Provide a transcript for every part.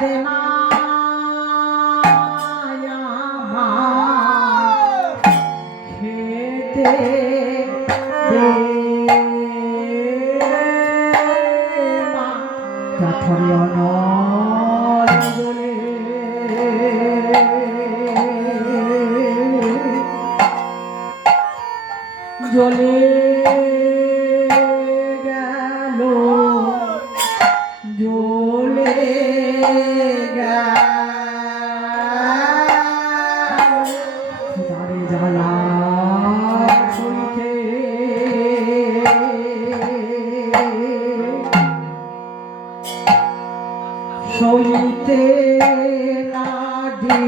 দে না খেতে দে মা কাঠরে অনল জ্বলে গেল জ্বলে গেল জ্বালা সইতে নাদি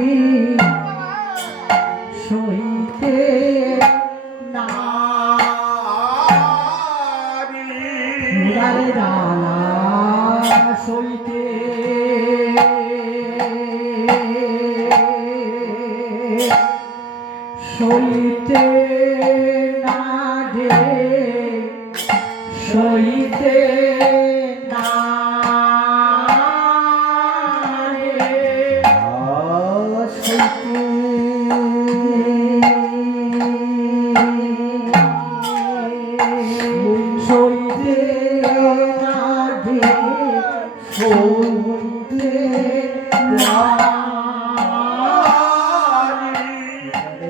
সইতে না জ্বালা সইতে সইতে না দে সইতে না সইতে না দে সইতে না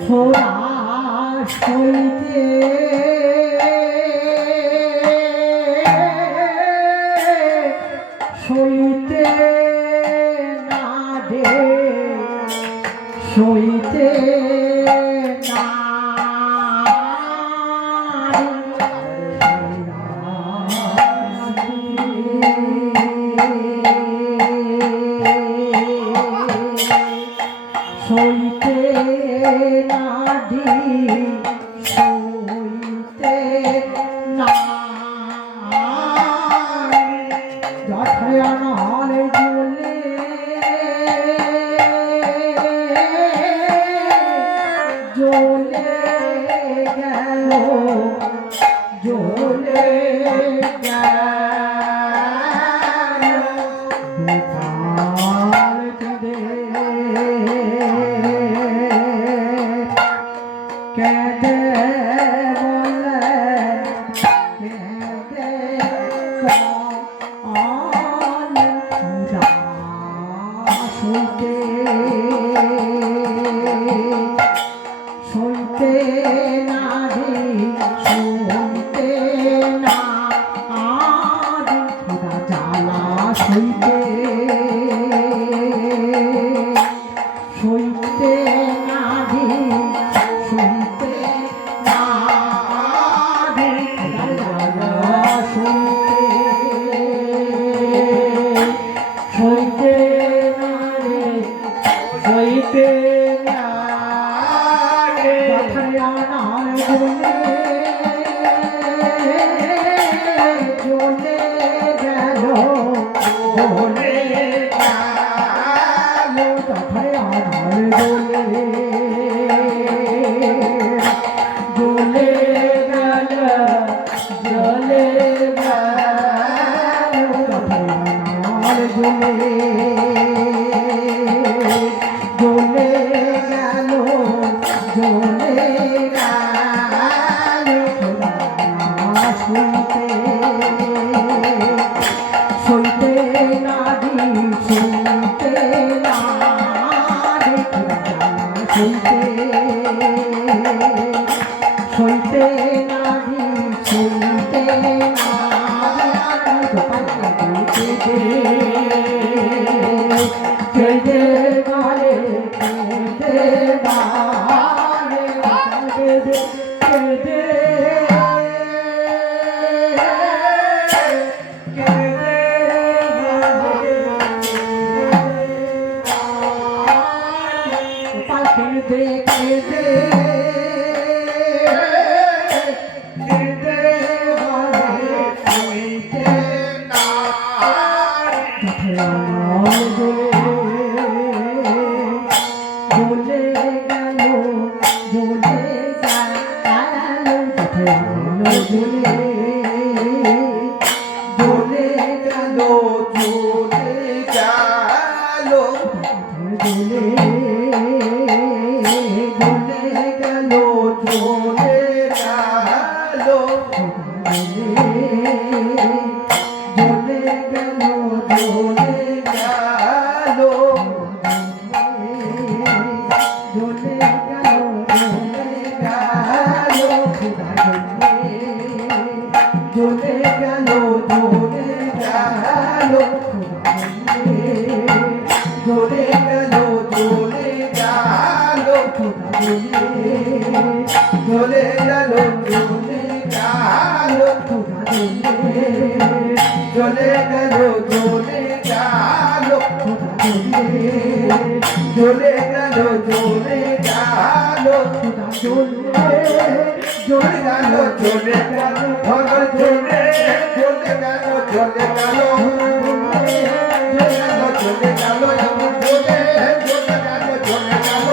থোড়া সইতে সইতে না দে সইতে না সইতে নাদি সইতে না যথায় অনলে জ্বলে গেল জ্বলে গোপাল কেঁদে কেঁদে বলে কেঁদে সইতে সইতে না দে সইতে না আদি খোদা জ্বালা সইতে সইতে না দে সইতে না দে জ্বালা সইতে সইতে না দে সইতে না জ্বলে গেল জ্বলে গেল তথায় আমার জ্বলে গেল জ্বলে গেল তথায় আমার জ্বলে গেল জ্বলে গেল সইতে সইতে না দি সইতে না দে সইতে সইতে না দি সইতে না কেঁদে গালে কেঁদে গালে কেঁদে কেঁদে কেঁদে কেঁদে গেল চলে গেল চলে গেল চলে গেল চলে গেল চলে গেল চলে গেল চলে গেল চলে গেল চলে গেল চলে গেল চলে গেল ভগবান চলে চলে গেল চলে গেল চলে গেল চলে গেল চলে গেল চলে গেল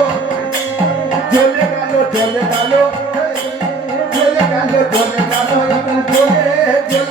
চলে গেল চলে গেল চলে গেল চলে গেল